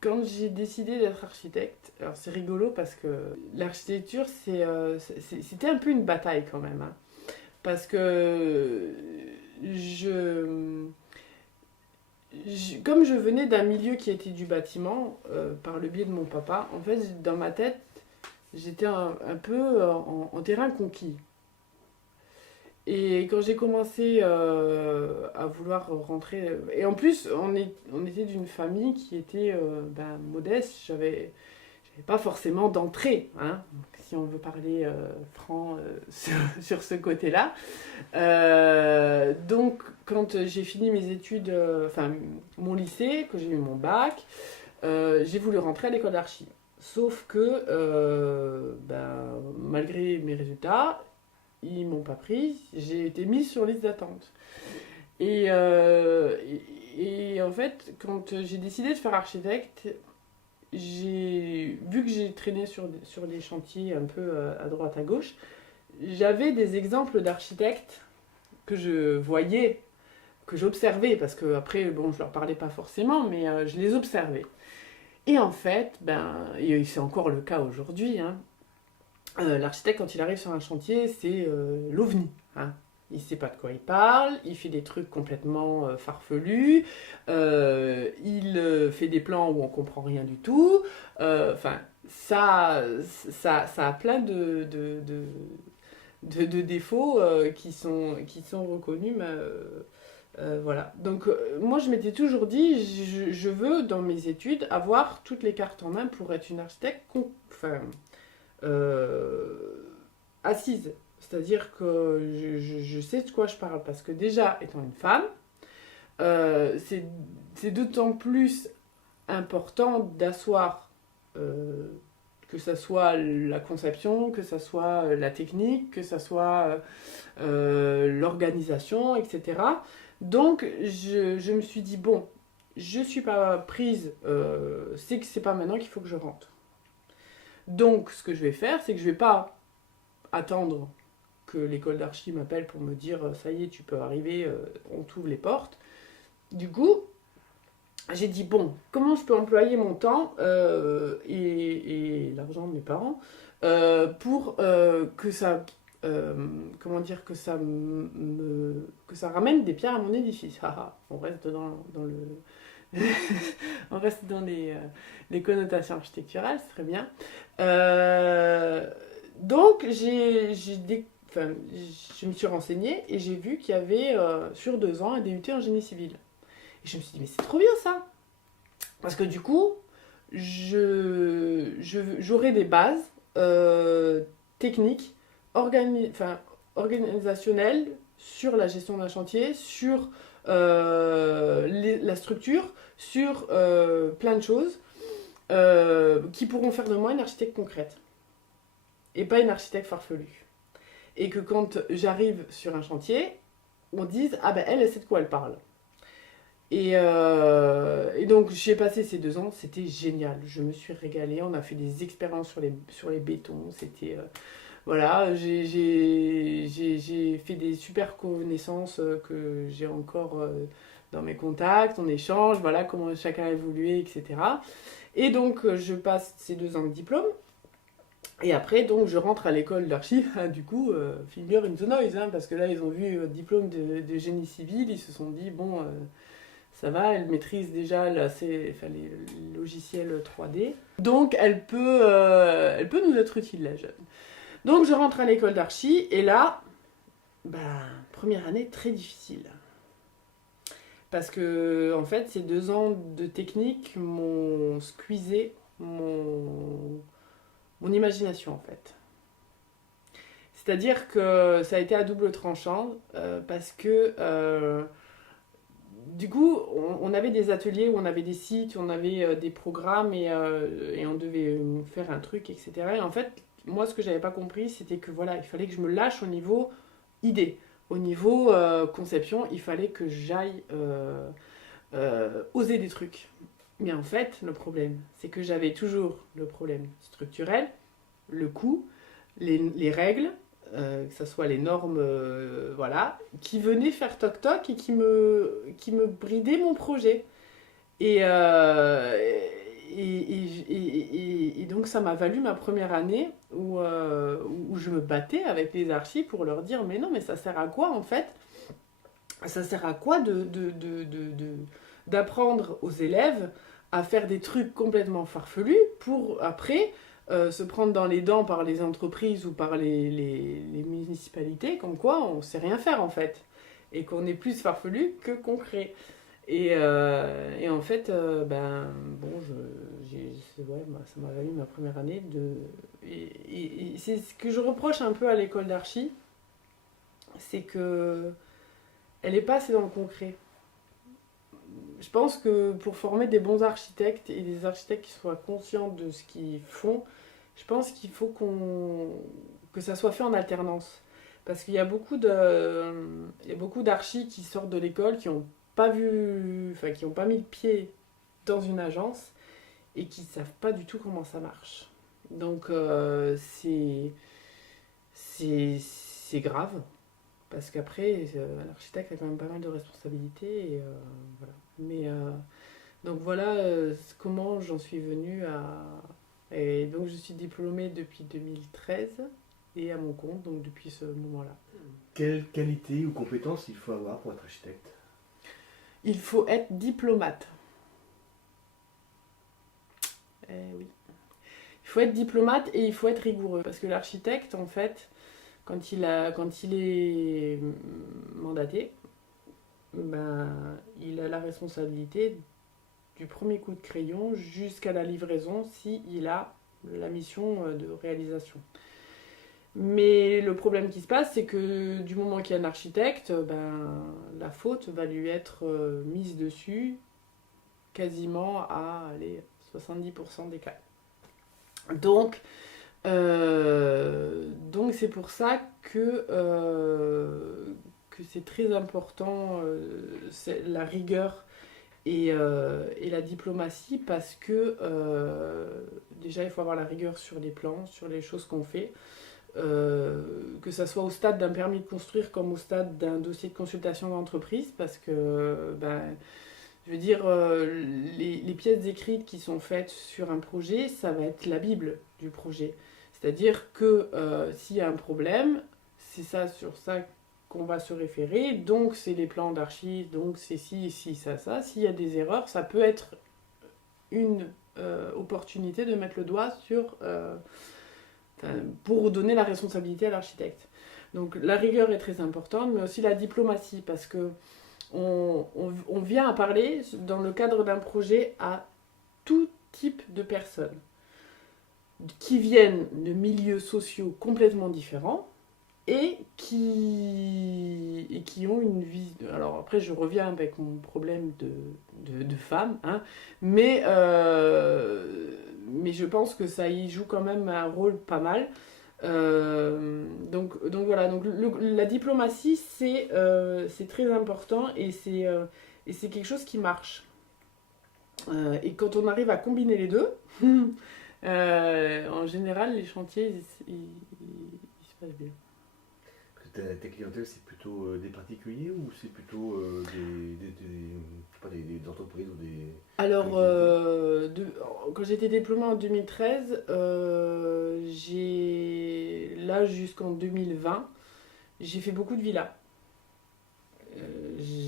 Quand j'ai décidé d'être architecte, alors c'est rigolo parce que l'architecture, c'était un peu une bataille quand même, hein. Parce que je, comme je venais d'un milieu qui était du bâtiment, par le biais de mon papa, en fait, dans ma tête, j'étais un peu en terrain conquis. Et quand j'ai commencé à vouloir rentrer, et en plus on était d'une famille qui était modeste, j'avais pas forcément d'entrée, hein, si on veut parler franc sur ce côté-là. Donc quand j'ai fini mes études, enfin mon lycée, quand j'ai eu mon bac, j'ai voulu rentrer à l'école d'archi. Sauf que malgré mes résultats, ils m'ont pas pris, j'ai été mise sur liste d'attente. Et en fait, quand j'ai décidé de faire architecte, j'ai vu que j'ai traîné sur des chantiers un peu à droite à gauche, j'avais des exemples d'architectes que je voyais, que j'observais, parce que après, bon, je leur parlais pas forcément, mais je les observais. Et en fait, et c'est encore le cas aujourd'hui, hein, l'architecte, quand il arrive sur un chantier, c'est l'ovni, hein. Il ne sait pas de quoi il parle, il fait des trucs complètement farfelus, il fait des plans où on comprend rien du tout. Enfin, ça a plein de défauts qui sont reconnus. Mais, voilà. Donc, moi, je m'étais toujours dit, je veux, dans mes études, avoir toutes les cartes en main pour être une architecte enfin, euh, assise. C'est-à-dire que je sais de quoi je parle. Parce que déjà, étant une femme, c'est d'autant plus important d'asseoir, que ça soit la conception, que ça soit la technique, que ça soit l'organisation, etc. Donc, je me suis dit, bon, je suis pas prise, c'est que c'est pas maintenant qu'il faut que je rentre. Donc, ce que je vais faire, c'est que je vais pas attendre que l'école d'archi m'appelle pour me dire ça y est, tu peux arriver, on t'ouvre les portes. Du coup, j'ai dit bon, comment je peux employer mon temps et l'argent de mes parents pour que ça, comment dire, que ça ramène des pierres à mon édifice. On reste dans le, on reste dans les connotations architecturales, c'est très bien. Euh, donc, enfin, je me suis renseignée et j'ai vu qu'il y avait sur 2 ans un DUT en génie civil. Et je me suis dit, mais c'est trop bien ça! Parce que du coup, j'aurai des bases techniques, enfin, organisationnelles sur la gestion d'un chantier, sur la structure, sur plein de choses qui pourront faire de moi une architecte concrète et pas une architecte farfelue. Et que quand j'arrive sur un chantier, on dise ah ben elle sait de quoi elle parle. Et donc j'ai passé ces 2 ans, c'était génial. Je me suis régalée, on a fait des expériences sur les bétons, c'était voilà, j'ai fait des super connaissances que j'ai encore dans mes contacts, on échange, voilà comment chacun a évolué, etc. Et donc je passe ces 2 ans de diplôme. Et après, donc, je rentre à l'école d'archi, du coup, finger in the noise, hein, parce que là, ils ont vu diplôme de génie civil, ils se sont dit, bon, ça va, elle maîtrise déjà enfin, les logiciels 3D. Donc, elle peut nous être utile, la jeune. Donc, je rentre à l'école d'archi, et là, première année très difficile. Parce que, en fait, ces 2 ans de technique m'ont squeezé mon imagination, en fait. C'est-à-dire que ça a été à double tranchant, parce que du coup, on avait des ateliers où on avait des sites, où on avait des programmes et on devait faire un truc, etc. Et en fait, moi, ce que j'avais pas compris, c'était que voilà, il fallait que je me lâche au niveau idée. Au niveau conception, il fallait que j'aille oser des trucs. Mais en fait, le problème, c'est que j'avais toujours le problème structurel, le coût, les règles, que ce soit les normes, voilà, qui venaient faire toc-toc et qui me bridaient mon projet. Et, ça m'a valu ma première année où je me battais avec les archis pour leur dire mais non, mais ça sert à quoi en fait? Ça sert à quoi d'apprendre aux élèves à faire des trucs complètement farfelus pour après se prendre dans les dents par les entreprises ou par les municipalités, comme quoi on sait rien faire en fait, et qu'on est plus farfelu que concret. Et en fait, ça m'a valu ma première année et c'est ce que je reproche un peu à l'école d'archi, c'est que elle est pas assez dans le concret. Je pense que pour former des bons architectes et des architectes qui soient conscients de ce qu'ils font, je pense qu'il faut que ça soit fait en alternance. Parce qu'il y a il y a beaucoup d'archis qui sortent de l'école, qui n'ont pas mis le pied dans une agence et qui ne savent pas du tout comment ça marche. Donc c'est grave. Parce qu'après, l'architecte a quand même pas mal de responsabilités. Voilà. Donc voilà comment j'en suis venue à... Et donc je suis diplômée depuis 2013 et à mon compte, donc depuis ce moment-là. Quelle qualité ou compétence il faut avoir pour être architecte? Il faut être diplomate. Oui. Il faut être diplomate et il faut être rigoureux. Parce que l'architecte, en fait, quand il est mandaté, il a la responsabilité du premier coup de crayon jusqu'à la livraison s'il a la mission de réalisation. Mais le problème qui se passe, c'est que du moment qu'il y a un architecte, la faute va lui être mise dessus quasiment à 70% des cas. Donc c'est pour ça que c'est très important la rigueur et la diplomatie, parce que déjà il faut avoir la rigueur sur les plans, sur les choses qu'on fait, que ça soit au stade d'un permis de construire comme au stade d'un dossier de consultation d'entreprise, parce que je veux dire, les pièces écrites qui sont faites sur un projet, ça va être la Bible du projet. C'est-à-dire que s'il y a un problème, c'est ça sur ça qu'on va se référer, donc c'est les plans d'archi, donc c'est ci, ça. S'il y a des erreurs, ça peut être une opportunité de mettre le doigt sur... pour donner la responsabilité à l'architecte. Donc la rigueur est très importante, mais aussi la diplomatie, parce que on vient à parler dans le cadre d'un projet à tout type de personnes qui viennent de milieux sociaux complètement différents et qui ont une vie... Alors après, je reviens avec mon problème de femme, hein, mais je pense que ça y joue quand même un rôle pas mal. Donc voilà, donc la diplomatie, c'est très important et c'est quelque chose qui marche. Et quand on arrive à combiner les deux, en général, les chantiers, ils se passent bien. Ta clientèle, c'est plutôt des particuliers ou c'est plutôt des entreprises ou des... Alors, quand j'étais diplômée en 2013, là jusqu'en 2020, j'ai fait beaucoup de villas.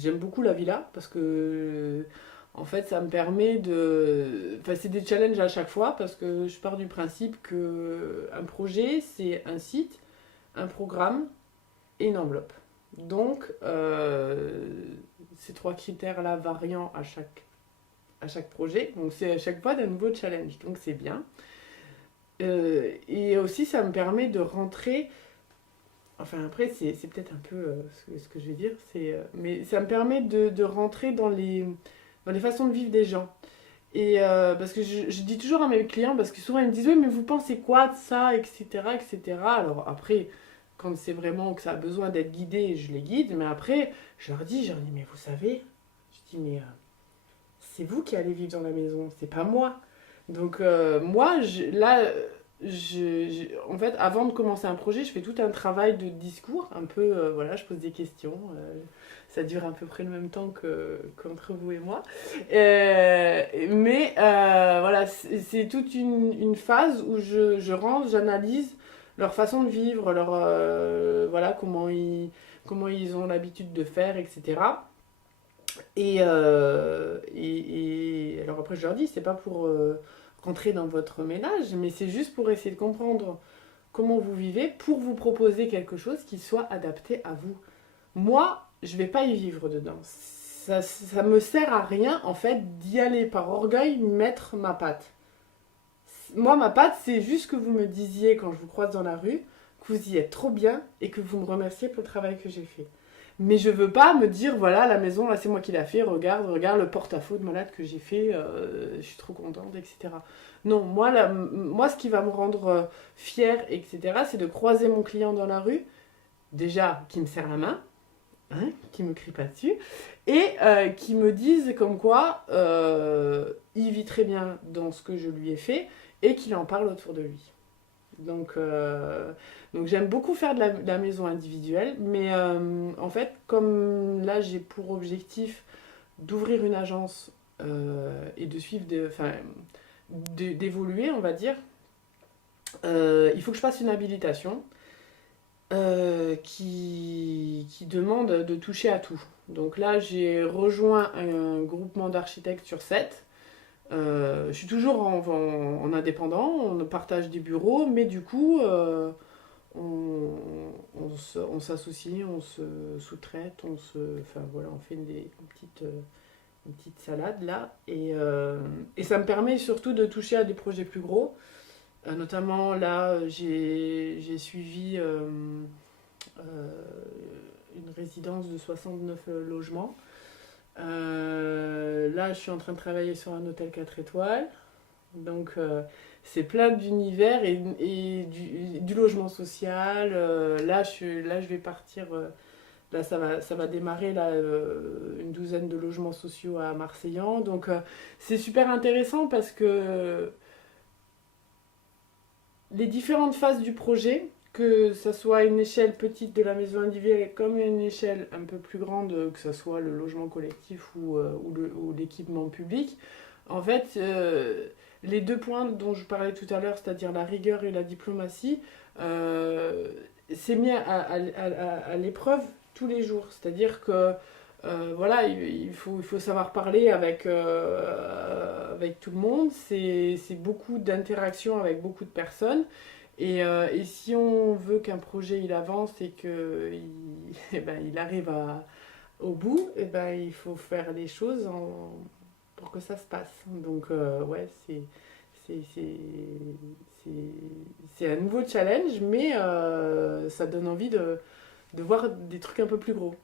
J'aime beaucoup la villa parce que, en fait, ça me permet de... Enfin, c'est des challenges à chaque fois parce que je pars du principe qu'un projet, c'est un site, un programme et une enveloppe. Donc, ces trois critères-là variant à chaque projet. Donc, c'est à chaque fois d'un nouveau challenge. Donc, c'est bien. Et aussi, ça me permet de rentrer... Enfin, après, c'est peut-être un peu ce que je vais dire. Mais ça me permet de rentrer dans les façons de vivre des gens. Et parce que je dis toujours à mes clients, parce que souvent ils me disent « Oui, mais vous pensez quoi de ça, etc. etc. » Alors après... Quand c'est vraiment que ça a besoin d'être guidé, je les guide. Mais après, je leur dis, mais vous savez, c'est vous qui allez vivre dans la maison, c'est pas moi. Donc moi, en fait, avant de commencer un projet, je fais tout un travail de discours, un peu, voilà, je pose des questions. Ça dure à peu près le même temps qu'entre vous et moi. Voilà, c'est toute une phase où je rentre, j'analyse leur façon de vivre, voilà, comment ils ont l'habitude de faire, etc. Et alors après, je leur dis, c'est pas pour rentrer dans votre ménage, mais c'est juste pour essayer de comprendre comment vous vivez pour vous proposer quelque chose qui soit adapté à vous. Moi, je vais pas y vivre dedans. Ça me sert à rien, en fait, d'y aller par orgueil mettre ma patte. Moi, ma patte, c'est juste que vous me disiez quand je vous croise dans la rue que vous y êtes trop bien et que vous me remerciez pour le travail que j'ai fait. Mais je veux pas me dire, voilà, la maison, là, c'est moi qui l'ai fait, regarde le porte-à-faux de malade que j'ai fait, je suis trop contente, etc. Non, moi, ce qui va me rendre fière, etc., c'est de croiser mon client dans la rue, déjà, qui me serre la main, hein, qui me crie pas dessus, et qui me dise comme quoi il vit très bien dans ce que je lui ai fait, et qu'il en parle autour de lui. Donc j'aime beaucoup faire de la maison individuelle, mais en fait, comme là j'ai pour objectif d'ouvrir une agence et de suivre, d'évoluer, on va dire, il faut que je fasse une habilitation qui demande de toucher à tout. Donc là, j'ai rejoint un groupement d'architectes sur 7. Je suis toujours en indépendant, on partage des bureaux, mais du coup, on s'associe, on se sous-traite, enfin voilà, on fait une petite salade là, et ça me permet surtout de toucher à des projets plus gros. Notamment là, j'ai suivi une résidence de 69 logements. Là, je suis en train de travailler sur un hôtel 4 étoiles. Donc, c'est plein d'univers et du logement social. Là, je vais partir. Là, ça va démarrer là, une douzaine de logements sociaux à Marseillan. Donc, c'est super intéressant parce que les différentes phases du projet, que ça soit une échelle petite de la maison individuelle comme une échelle un peu plus grande, que ce soit le logement collectif ou l'équipement public, en fait, les deux points dont je parlais tout à l'heure, c'est-à-dire la rigueur et la diplomatie, c'est mis à l'épreuve tous les jours. C'est-à-dire que voilà, il faut savoir parler avec tout le monde. C'est beaucoup d'interactions avec beaucoup de personnes. Et si on veut qu'un projet il avance et qu'il eh ben, il arrive au bout, eh ben, il faut faire les choses pour que ça se passe. Donc ouais, c'est, c'est, c'est, c'est un nouveau challenge, mais ça donne envie de voir des trucs un peu plus gros.